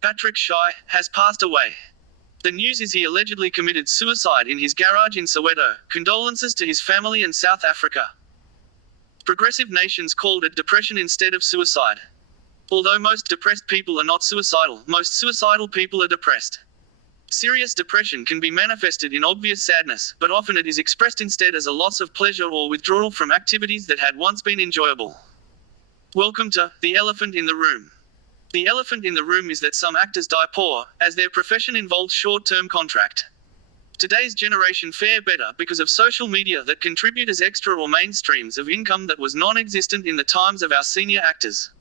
Patrick Shai, has passed away. The news is he allegedly committed suicide in his garage in Soweto. Condolences to his family and South Africa. Progressive nations called it depression instead of suicide. Although most depressed people are not suicidal, most suicidal people are depressed. Serious depression can be manifested in obvious sadness, but often it is expressed instead as a loss of pleasure or withdrawal from activities that had once been enjoyable. Welcome to The Elephant in the Room. The elephant in the room is that some actors die poor, as their profession involves short-term contract. Today's generation fare better because of social media that contribute as extra or main streams of income that was non-existent in the times of our senior actors.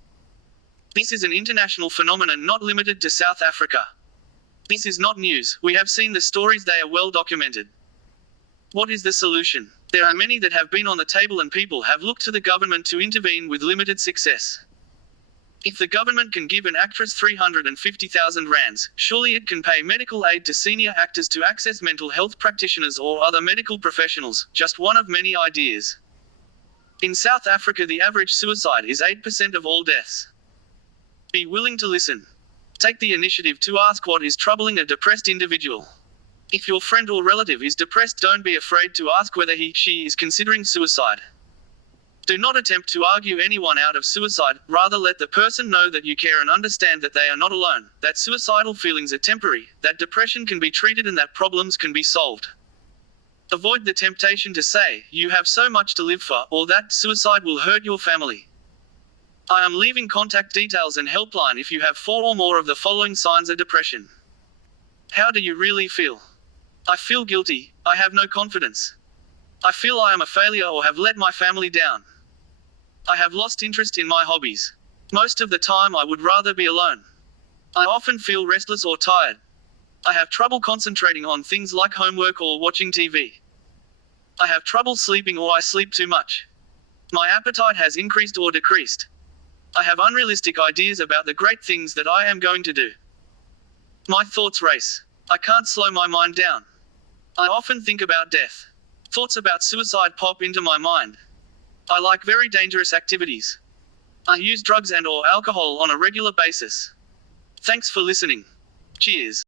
This is an international phenomenon not limited to South Africa. This is not news, we have seen the stories, they are well documented. What is the solution? There are many that have been on the table and people have looked to the government to intervene with limited success. If the government can give an actress 350,000 rands, surely it can pay medical aid to senior actors to access mental health practitioners or other medical professionals, just one of many ideas. In South Africa the average suicide is 8% of all deaths. Be willing to listen. Take the initiative to ask what is troubling a depressed individual. If your friend or relative is depressed, don't be afraid to ask whether he/she is considering suicide. Do not attempt to argue anyone out of suicide, rather let the person know that you care and understand that they are not alone, that suicidal feelings are temporary, that depression can be treated and that problems can be solved. Avoid the temptation to say, you have so much to live for, or that suicide will hurt your family. I am leaving contact details and helpline if you have 4 or more of the following signs of depression. How do you really feel? I feel guilty, I have no confidence. I feel I am a failure or have let my family down. I have lost interest in my hobbies. Most of the time I would rather be alone. I often feel restless or tired. I have trouble concentrating on things like homework or watching TV. I have trouble sleeping or I sleep too much. My appetite has increased or decreased. I have unrealistic ideas about the great things that I am going to do. My thoughts race. I can't slow my mind down. I often think about death. Thoughts about suicide pop into my mind. I like very dangerous activities. I use drugs and/or alcohol on a regular basis. Thanks for listening. Cheers.